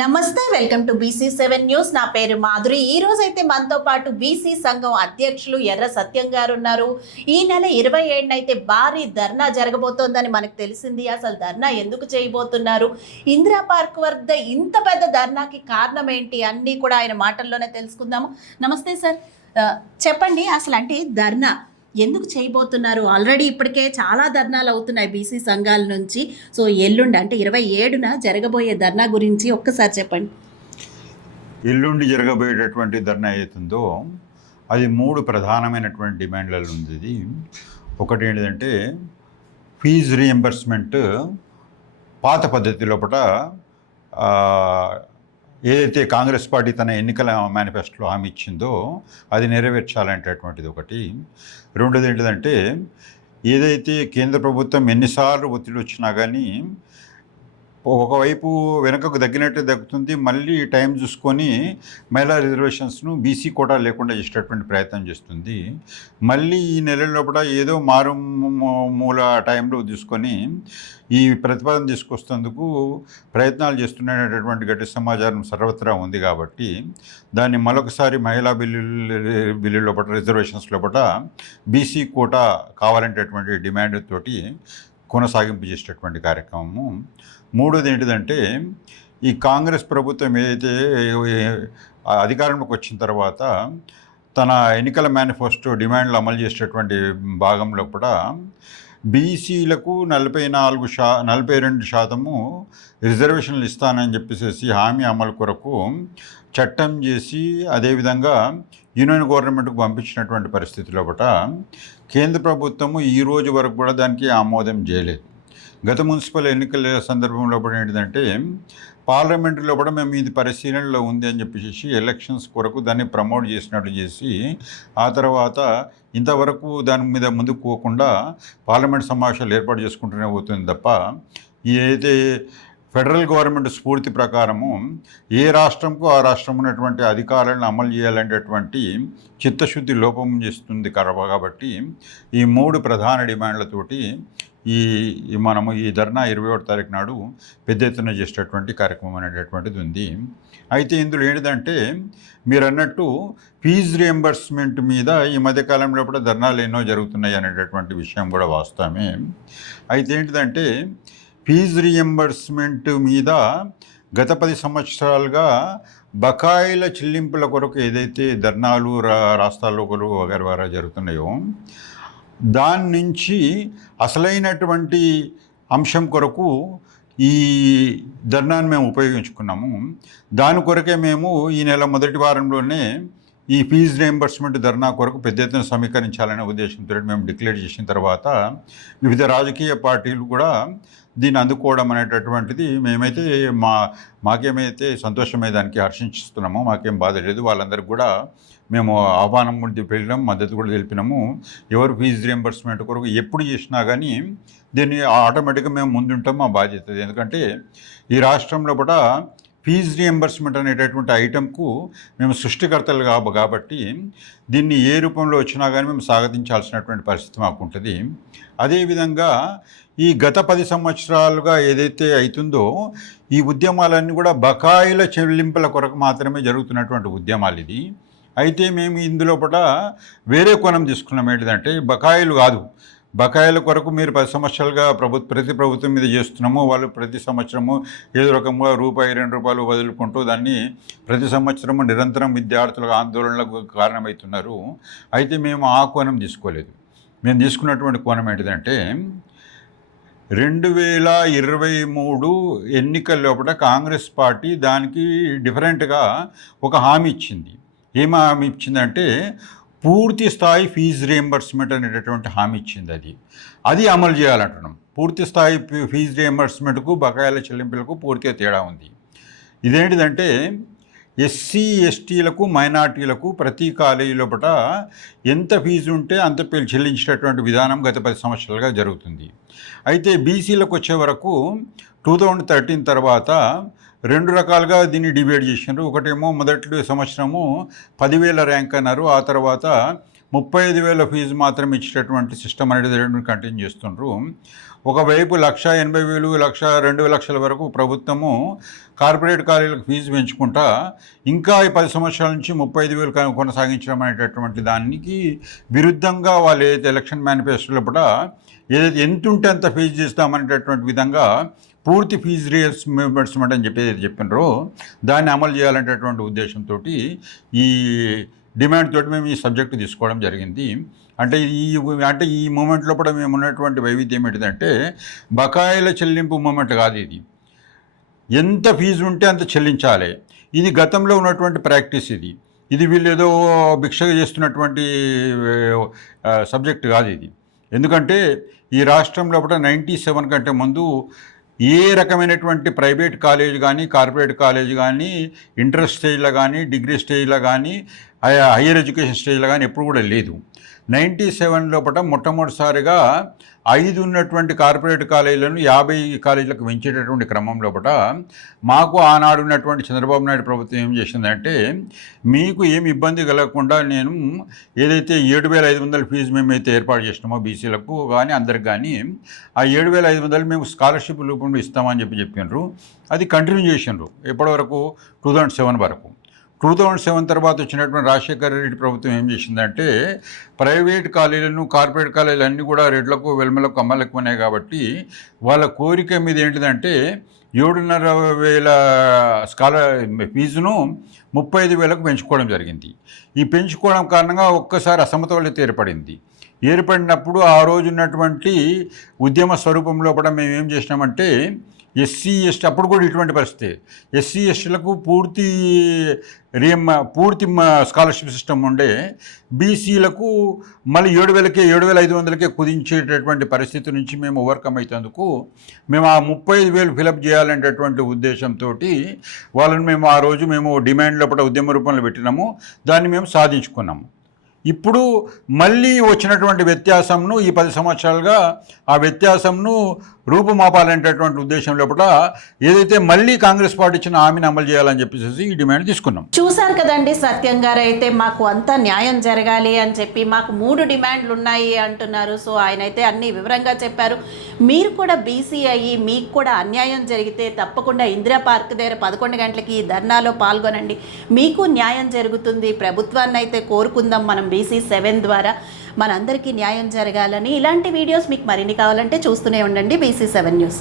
నమస్తే, welcome to BC7 news. నా పేరు మాధురి. ఈ రోజు అయితే మనతో పాటు బీసీ సంఘం అధ్యక్షులు ఎర్ర సత్యం గారు ఉన్నారు. ఈ నెల 27న అయితే భారీ ధర్నా జరగబోతోందని మనకు తెలిసింది. అసలు ధర్నా ఎందుకు చేయబోతున్నారు, ఇందిరా పార్క్ వద్ద ఇంత పెద్ద ధర్నాకి కారణం ఏంటి, అన్నీ కూడా ఆయన మాటల్లోనే తెలుసుకుందాము. నమస్తే సార్, చెప్పండి అసలు అంటే ధర్నా ఎందుకు చేయబోతున్నారు? ఆల్రెడీ ఇప్పటికే చాలా ధర్నాలు అవుతున్నాయి బీసీ సంఘాల నుంచి. సో ఎల్లుండి అంటే 27న జరగబోయే ధర్నా గురించి ఒక్కసారి చెప్పండి. ఎల్లుండి జరగబోయేటటువంటి ధర్నా అవుతుందో అది 3 ప్రధానమైనటువంటి డిమాండ్లలో ఉంది. ఇది ఒకటి ఏంటంటే ఫీజు రీఎంబర్స్మెంట్ పాత పద్ధతి లోపల ఏదైతే కాంగ్రెస్ పార్టీ తన ఎన్నికల మేనిఫెస్టోలో హామీ ఇచ్చిందో అది నెరవేర్చాలనేటటువంటిది ఒకటి. రెండోది ఏంటిదంటే ఏదైతే కేంద్ర ప్రభుత్వం ఎన్నిసార్లు ఒత్తిడి వచ్చినా కానీ ఒకవైపు వెనుకకు దగ్గినట్టు దగ్గుతుంది, మళ్ళీ టైం చూసుకొని మహిళా రిజర్వేషన్స్ను బీసీ కోటా లేకుండా చేసేటటువంటి ప్రయత్నం చేస్తుంది. మళ్ళీ ఈ నెల లోపల ఏదో మూల టైంలో చూసుకొని ఈ ప్రతిపాదన తీసుకొస్తేందుకు ప్రయత్నాలు చేస్తున్నటువంటి గట్టి సమాచారం సర్వత్రా ఉంది. కాబట్టి దాన్ని మరొకసారి మహిళా బిల్లు లోపల రిజర్వేషన్స్ లోపల బీసీ కోటా కావాలనేటటువంటి డిమాండ్ తోటి కొనసాగింపు చేసేటటువంటి కార్యక్రమము. మూడోది ఏంటిదంటే ఈ కాంగ్రెస్ ప్రభుత్వం ఏదైతే అధికారంలోకి వచ్చిన తర్వాత తన ఎన్నికల మేనిఫెస్టో డిమాండ్లు అమలు చేసేటటువంటి భాగంలో కూడా బీసీలకు 42% రిజర్వేషన్లు ఇస్తానని చెప్పేసి హామీ అమలు కొరకు చట్టం చేసి అదేవిధంగా యూనియన్ గవర్నమెంట్కు పంపించినటువంటి పరిస్థితిలో కేంద్ర ప్రభుత్వము ఈ రోజు వరకు కూడా దానికి ఆమోదం చేయలేదు. గత మున్సిపల్ ఎన్నికల సందర్భంలో ఏంటంటే పార్లమెంటులో కూడా మేము ఇది పరిశీలనలో ఉంది అని చెప్పేసి ఎలక్షన్స్ కొరకు దాన్ని ప్రమోట్ చేసినట్టు చేసి ఆ తర్వాత ఇంతవరకు దాని మీద ముందుకు పోకుండా పార్లమెంట్ సమావేశాలు ఏర్పాటు చేసుకుంటూనే పోతుంది తప్ప ఏదైతే ఫెడరల్ గవర్నమెంట్ స్ఫూర్తి ప్రకారము ఏ రాష్ట్రంకు ఆ రాష్ట్రం ఉన్నటువంటి అధికారాలను అమలు చేయాలనేటటువంటి చిత్తశుద్ధి లోపం చేస్తుంది కాబట్టి ఈ 3 ప్రధాన డిమాండ్లతోటి మనము ఈ ధర్నా 21వ తారీఖు నాడు పెద్ద ఎత్తున చేసేటటువంటి కార్యక్రమం అనేటటువంటిది ఉంది. అయితే ఇందులో ఏంటిదంటే మీరు అన్నట్టు ఫీజు రియంబర్స్మెంట్ మీద ఈ మధ్యకాలంలో కూడా ధర్నాలు ఎన్నో జరుగుతున్నాయి అనేటటువంటి విషయం కూడా వాస్తవమే. అయితే ఏంటిదంటే ఫీజు రియంబర్స్మెంట్ మీద గత 10 సంవత్సరాలుగా బకాయిల చెల్లింపుల కొరకు ఏదైతే ధర్నాలు రాస్తారోకోలు వగైరా జరుగుతున్నాయో దాని నుంచి అసలైనటువంటి అంశం కొరకు ఈ ధర్నాన్ని మేము ఉపయోగించుకున్నాము. దాని కొరకే మేము ఈ నెల మొదటి వారంలోనే ఈ ఫీజు రియంబర్స్మెంట్ ధర్నా కొరకు పెద్ద ఎత్తున సమీకరించాలనే ఉద్దేశంతో మేము డిక్లేర్ చేసిన తర్వాత వివిధ రాజకీయ పార్టీలు కూడా దీన్ని అందుకోవడం అనేటటువంటిది మేమైతే మాకేమైతే సంతోషమే, దానికి హర్షిస్తున్నామో, మాకేం బాధ లేదు. వాళ్ళందరికీ కూడా మేము ఆహ్వానం కూడా వెళ్ళినాం, మద్దతు కూడా తెలిపినాము. ఎవరు ఫీజు రియంబర్స్మెంట్ కొరకు ఎప్పుడు చేసినా కానీ దీన్ని ఆటోమేటిక్గా మేము ముందుంటాం, మా బాధ్యత. ఎందుకంటే ఈ రాష్ట్రంలో కూడా ఫీజు రియంబర్స్మెంట్ అనేటటువంటి ఐటెంకు మేము సృష్టికర్తలు కాబట్టి దీన్ని ఏ రూపంలో వచ్చినా కానీ మేము స్వాగతించాల్సినటువంటి పరిస్థితి మాకు ఉంటుంది. అదేవిధంగా ఈ గత 10 సంవత్సరాలుగా ఏదైతే అవుతుందో ఈ ఉద్యమాలన్నీ కూడా బకాయిల చెల్లింపుల కొరకు మాత్రమే జరుగుతున్నటువంటి ఉద్యమాలు ఇది. అయితే మేము ఇందులో వేరే కోణం తీసుకున్నాం. ఏంటిదంటే బకాయిలు కాదు, బకాయిల కొరకు మీరు 10 సంవత్సరాలుగా ప్రతి ప్రభుత్వం మీద చేస్తున్నాము. వాళ్ళు ప్రతి సంవత్సరము ఏదో రకంగా ₹1, ₹2 వదులుకుంటూ దాన్ని ప్రతి సంవత్సరము నిరంతరం విద్యార్థులకు ఆందోళనలకు కారణమవుతున్నారు. అయితే మేము ఆ కోణం తీసుకోలేదు. మేము తీసుకున్నటువంటి కోణం ఏంటిదంటే 2023 ఎన్నికల లోపల కాంగ్రెస్ పార్టీ దానికి డిఫరెంట్గా ఒక హామీ ఇచ్చింది. ఏం హామీ ఇచ్చిందంటే పూర్తి స్థాయి ఫీజు రియంబర్స్మెంట్ అనేటటువంటి హామీ ఇచ్చింది. అది అమలు చేయాలంటున్నాం. పూర్తి స్థాయి ఫీజు రియంబర్స్మెంట్కు బకాయిల చెల్లింపులకు పూర్తిగా తేడా ఉంది. ఇదేంటిదంటే ఎస్సీ ఎస్టీలకు మైనార్టీలకు ప్రతి కాలేజీ లోపల ఎంత ఫీజు ఉంటే అంత చెల్లించేటటువంటి విధానం గత 10 సంవత్సరాలుగా జరుగుతుంది. అయితే బీసీలకు వచ్చే వరకు 2013 తర్వాత 2 రకాలుగా దీన్ని డివైడ్ చేసినారు. ఒకటేమో మొదటి సంవత్సరము 10,000 ర్యాంక్ అన్నారు, ఆ తర్వాత 35,000 ఫీజు మాత్రం ఇచ్చేటటువంటి సిస్టమ్ అనేది కంటిన్యూ చేస్తుండ్రు. ఒకవైపు 1,80,000, 2,00,000 వరకు ప్రభుత్వము కార్పొరేట్ కాలేజీలకు ఫీజు పెంచుకుంటా ఇంకా ఈ 10 సంవత్సరాల నుంచి 35,000 కొనసాగించడం అనేటటువంటి దానికి విరుద్ధంగా వాళ్ళు ఏదైతే ఎలక్షన్ మేనిఫెస్టోలో కూడా ఏదైతే ఎంత ఉంటే అంత ఫీజు చేస్తామనేటటువంటి విధంగా పూర్తి ఫీజు రీయింబర్స్మెంట్ అని చెప్పేది చెప్పినారో దాన్ని అమలు చేయాలనేటటువంటి ఉద్దేశంతో ఈ డిమాండ్ తోటి మేము ఈ సబ్జెక్టు తీసుకోవడం జరిగింది. అంటే ఈ మూమెంట్లో కూడా మేము ఉన్నటువంటి వైవిధ్యం ఏంటిదంటే బకాయిల చెల్లింపు మూమెంట్ కాదు ఇది. ఎంత ఫీజు ఉంటే అంత చెల్లించాలి. ఇది గతంలో ఉన్నటువంటి ప్రాక్టీస్. ఇది వీళ్ళు ఏదో భిక్షగా చేస్తున్నటువంటి సబ్జెక్ట్ కాదు ఇది. ఎందుకంటే ఈ రాష్ట్రంలో కూడా 97 కంటే ముందు ఏ రకమైనటువంటి ప్రైవేట్ కాలేజ్ కానీ కార్పొరేట్ కాలేజ్ కానీ ఇంటర్ స్టేజ్లో కానీ డిగ్రీ స్టేజ్లో కానీ హయ్యర్ ఎడ్యుకేషన్ స్టేజ్లో కానీ ఎప్పుడు కూడా లేదు. 97 లోపల మొట్టమొదటిసారిగా 5 ఉన్నటువంటి కార్పొరేట్ కాలేజీలను 50 కాలేజీలకు పెంచేటటువంటి క్రమం లోపల మాకు ఆనాడు ఉన్నటువంటి చంద్రబాబు నాయుడు ప్రభుత్వం ఏం చేసిందంటే మీకు ఏమి ఇబ్బంది కలగకుండా నేను ఏదైతే 7,500 ఫీజు మేమైతే ఏర్పాటు చేసినామో బీసీలకు కానీ అందరికి కానీ ఆ 7,500 మేము స్కాలర్షిప్ రూపంలో ఇస్తామని చెప్పినారు. అది కంటిన్యూ చేసినారు ఎప్పటివరకు 2007 వరకు. 2007 తర్వాత వచ్చినటువంటి రాజశేఖర రెడ్డి ప్రభుత్వం ఏం చేసిందంటే ప్రైవేట్ కాలేజీలను కార్పొరేట్ కాలేజీలు అన్నీ కూడా రెడ్లకు వెల్మలకు అమ్మలకు ఉన్నాయి కాబట్టి వాళ్ళ కోరిక మీద ఏంటిదంటే 7,500 ఫీజును 35,000కు పెంచుకోవడం జరిగింది. ఈ పెంచుకోవడం కారణంగా ఒక్కసారి అసమతుల్యత ఏర్పడినప్పుడు ఆ రోజు ఉన్నటువంటి ఉద్యమ స్వరూపంలో కూడా మేము ఏం చేసినామంటే ఎస్సీ ఎస్టీ అప్పుడు కూడా ఇటువంటి పరిస్థితి ఎస్సీ ఎస్టీలకు పూర్తి స్కాలర్షిప్ సిస్టమ్ ఉండే బీసీలకు మళ్ళీ 7,500కే కుదించేటటువంటి పరిస్థితి నుంచి మేము ఓవర్కమ్ అవుతందుకు మేము ఆ 35,000 ఫిలప్ చేయాలనేటటువంటి ఉద్దేశంతో వాళ్ళని మేము ఆ రోజు మేము డిమాండ్ లోపల ఉద్యమ రూపంలో పెట్టినాము. దాన్ని మేము సాధించుకున్నాము. ఇప్పుడు మళ్ళీ వచ్చినటువంటి వ్యత్యాసంను ఈ 10 సంవత్సరాలుగా ఆ వ్యత్యాసంను రూపుమాపాలనేటటువంటి ఉద్దేశం లోపల ఏదైతే మళ్ళీ కాంగ్రెస్ పార్టీ ఇచ్చిన హామీని అమలు చేయాలని చెప్పేసి ఈ డిమాండ్ తీసుకున్నాం. చూశారు కదండి, సత్యం గారు అయితే మాకు అంతా న్యాయం జరగాలి అని చెప్పి మాకు 3 డిమాండ్లు ఉన్నాయి అంటున్నారు. సో ఆయన అయితే అన్ని వివరంగా చెప్పారు. మీరు కూడా బీసీ అయ్యి మీకు కూడా అన్యాయం జరిగితే తప్పకుండా ఇందిరా పార్క్ దగ్గర 11 గంటలకి ఈ ధర్నాలో పాల్గొనండి. మీకు న్యాయం జరుగుతుంది. ప్రభుత్వాన్ని అయితే కోరుకుందాం మనం BC 7 ద్వారా మనందరికీ న్యాయం జరగాలని. ఇలాంటి వీడియోస్ మీకు మరిన్ని కావాలంటే చూస్తూనే ఉండండి BC 7 న్యూస్.